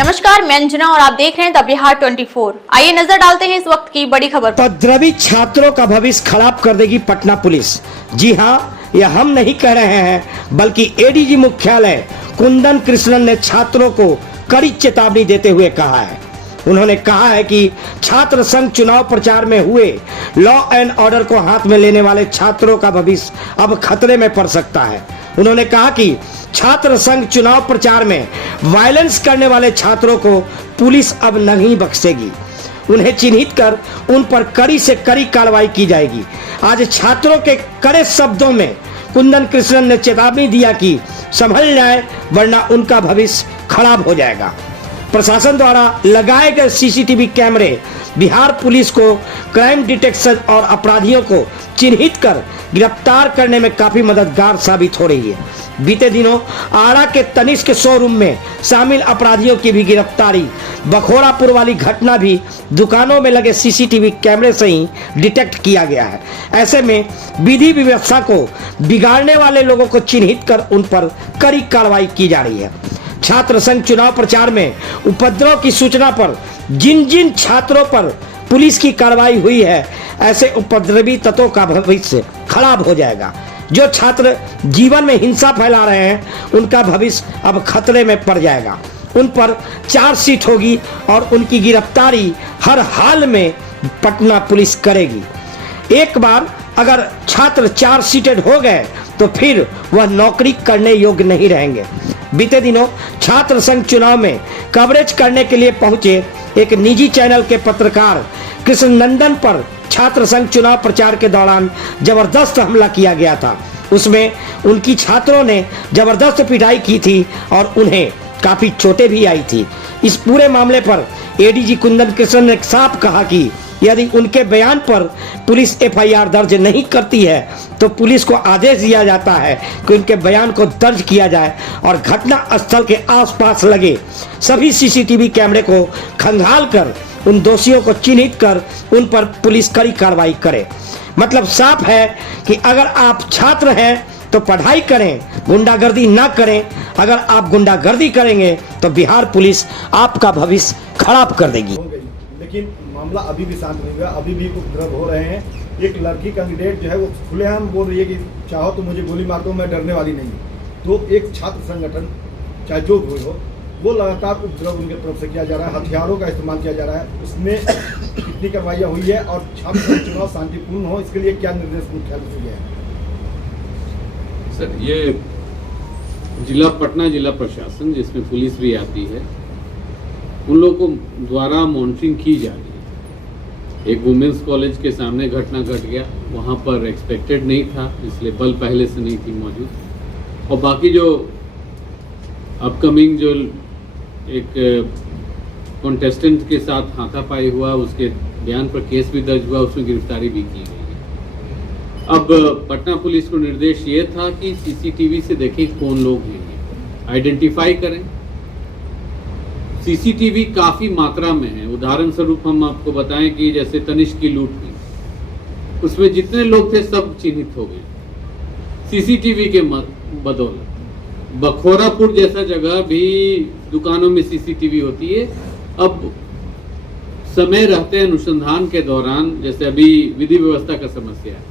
नमस्कार, मैं अंजना और आप देख रहे हैं द बिहार 24। आइए नजर डालते हैं इस वक्त की बड़ी खबर पर। उपद्रवी छात्रों का भविष्य खराब कर देगी पटना पुलिस। जी हां, यह हम नहीं कह रहे हैं बल्कि एडीजी मुख्यालय कुंदन कृष्णन ने छात्रों को कड़ी चेतावनी देते हुए कहा है। उन्होंने कहा है कि छात्र संघ चुनाव प्रचार में हुए लॉ एंड ऑर्डर को हाथ में लेने वाले छात्रों का भविष्य अब खतरे में पड़ सकता है। उन्होंने कहा कि छात्र संघ चुनाव प्रचार में वायलेंस करने वाले छात्रों को पुलिस अब नहीं बख्शेगी। उन्हें चिन्हित कर उन पर कड़ी से कड़ी कार्रवाई की जाएगी। आज छात्रों के कड़े शब्दों में कुंदन कृष्णन ने चेतावनी दिया कि संभल जाए वरना उनका भविष्य खराब हो जाएगा। प्रशासन द्वारा लगाए गए सीसीटीवी कैमरे बिहार पुलिस को क्राइम डिटेक्शन और अपराधियों को चिन्हित कर गिरफ्तार करने में काफी मददगार साबित हो रही है। बीते दिनों आरा के तनिष्क शोरूम में शामिल अपराधियों की भी गिरफ्तारी, बखोरापुर वाली घटना भी दुकानों में लगे सीसीटीवी कैमरे से ही डिटेक्ट किया गया है। ऐसे में विधि व्यवस्था को बिगाड़ने वाले लोगों को चिन्हित कर उन पर कड़ी कार्रवाई की जा रही है। छात्र संघ चुनाव प्रचार में उपद्रव की सूचना पर जिन जिन छात्रों पर पुलिस की कार्रवाई हुई है, ऐसे उपद्रवी तत्वों का भविष्य खराब हो जाएगा। जो छात्र जीवन में हिंसा फैला रहे हैं, उनका भविष्य अब खतरे में पड़ जाएगा। उन पर चार्जशीट होगी और उनकी गिरफ्तारी हर हाल में पटना पुलिस करेगी। एक बार अगर छात्र चार्जशीटेड हो गए तो फिर वह नौकरी करने योग्य नहीं रहेंगे। बीते दिनों छात्र संघ चुनाव में कवरेज करने के लिए पहुंचे एक निजी चैनल के पत्रकार कृष्ण नंदन पर छात्र संघ चुनाव प्रचार के दौरान जबरदस्त हमला किया गया था। उसमें उनकी छात्रों ने जबरदस्त पिटाई की थी और उन्हें काफी चोटें भी आई थी। इस पूरे मामले पर एडीजी कुंदन कृष्णन ने साफ कहा कि यदि उनके बयान पर पुलिस एफआईआर दर्ज नहीं करती है तो पुलिस को आदेश दिया जाता है कि उनके बयान को दर्ज किया जाए और घटना स्थल के आसपास लगे सभी सीसीटीवी कैमरे को खंगाल कर उन दोषियों को चिन्हित कर उन पर पुलिस कड़ी कार्रवाई करे। मतलब साफ है कि अगर आप छात्र हैं तो पढ़ाई करें, गुंडागर्दी ना करें। अगर आप गुंडागर्दी करेंगे तो बिहार पुलिस आपका भविष्य खराब कर देगी। लेकिन मामला अभी भी शांत नहीं हुआ, अभी भी उपद्रव हो रहे हैं। एक लड़की कैंडिडेट जो है वो खुलेआम बोल रही है कि चाहो तो मुझे गोली मार दो, मैं डरने वाली नहीं। तो एक छात्र संगठन चाहे जो भी हो, वो लगातार उपद्रव उनके तरफ से किया जा रहा है, हथियारों का इस्तेमाल किया जा रहा है। उसमें कितनी कार्रवाइयाँ हुई है और छात्र चुनाव शांतिपूर्ण हो, इसके लिए क्या निर्देश मुख्यालय से गया है? सर, ये पटना जिला प्रशासन जिसमें पुलिस भी आती है, उन लोगों को द्वारा मॉनिटरिंग की जा रही है। एक वुमेन्स कॉलेज के सामने घटना घट गया, वहाँ पर एक्सपेक्टेड नहीं था, इसलिए बल पहले से नहीं थी मौजूद। और बाकी जो अपकमिंग जो एक कॉन्टेस्टेंट के साथ हाथापाई हुआ, उसके बयान पर केस भी दर्ज हुआ, उसमें गिरफ्तारी भी की गई है। अब पटना पुलिस को निर्देश ये था कि सीसीटीवी से देखें कौन लोग हैं, आइडेंटिफाई करें। सीसीटीवी काफी मात्रा में है। उदाहरण स्वरूप हम आपको बताएं कि जैसे तनिष्क की लूट हुई, उसमें जितने लोग थे सब चिन्हित हो गए सीसीटीवी के बदौलत। बखोरापुर जैसा जगह भी दुकानों में सीसीटीवी होती है। अब समय रहते अनुसंधान के दौरान, जैसे अभी विधि व्यवस्था का समस्या है,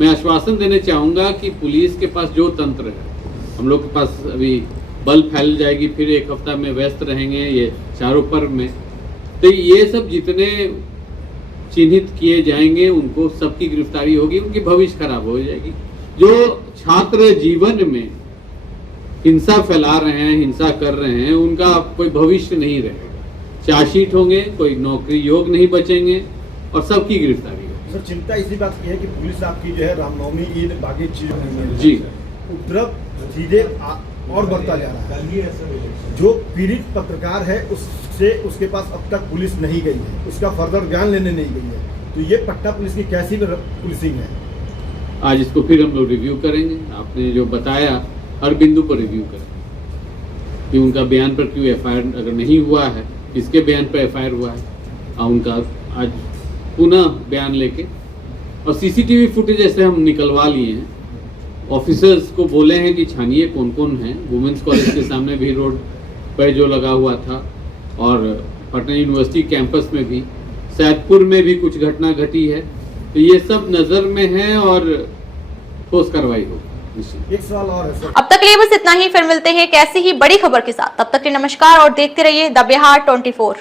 मैं आश्वासन देने चाहूंगा कि पुलिस के पास जो तंत्र है, हम लोग के पास अभी बल फैल जाएगी, फिर एक हफ्ता में व्यस्त रहेंगे ये चारों पर्व में। तो ये सब जितने चिन्हित किए जाएंगे उनको सबकी गिरफ्तारी होगी, उनकी भविष्य खराब हो जाएगी। जो छात्र जीवन में हिंसा फैला रहे हैं, हिंसा कर रहे हैं, उनका कोई भविष्य नहीं रहेगा। चार्जशीट होंगे, कोई नौकरी योग्य नहीं बचेंगे और सबकी गिरफ्तारी होगी। सर, चिंता इसी बात की है कि पुलिस आपकी जो है रामनवमी, ईद, बाकी चीजों में जी उपद्रव धीरे और बढ़ता जा रहा है। जो पीड़ित पत्रकार है उसके पास अब तक पुलिस नहीं गई है, उसका फर्दर ज्ञान लेने नहीं गई है। तो ये पटना पुलिस की कैसी पुलिसिंग है? आज इसको फिर हम लोग रिव्यू करेंगे। आपने जो बताया हर बिंदु पर रिव्यू करेंगे कि उनका बयान पर क्यों एफआईआर अगर नहीं हुआ है, किसके बयान पर एफआईआर हुआ है, और उनका आज पुनः बयान लेके और सीसीटीवी फुटेज ऐसे हम निकलवा लिए हैं। ऑफिसर्स को बोले हैं कि छानिए कौन कौन है। वुमेन्स कॉलेज के सामने भी रोड पर जो लगा हुआ था, और पटना यूनिवर्सिटी कैंपस में भी, सैदपुर में भी कुछ घटना घटी है। तो ये सब नज़र में है और ठोस कार्रवाई होगी। एक सवाल और है सर। अब तक के लिए बस इतना ही, फिर मिलते हैं एक ऐसी ही बड़ी खबर के साथ। तब तक के लिए नमस्कार और देखते रहिए द बिहार 24।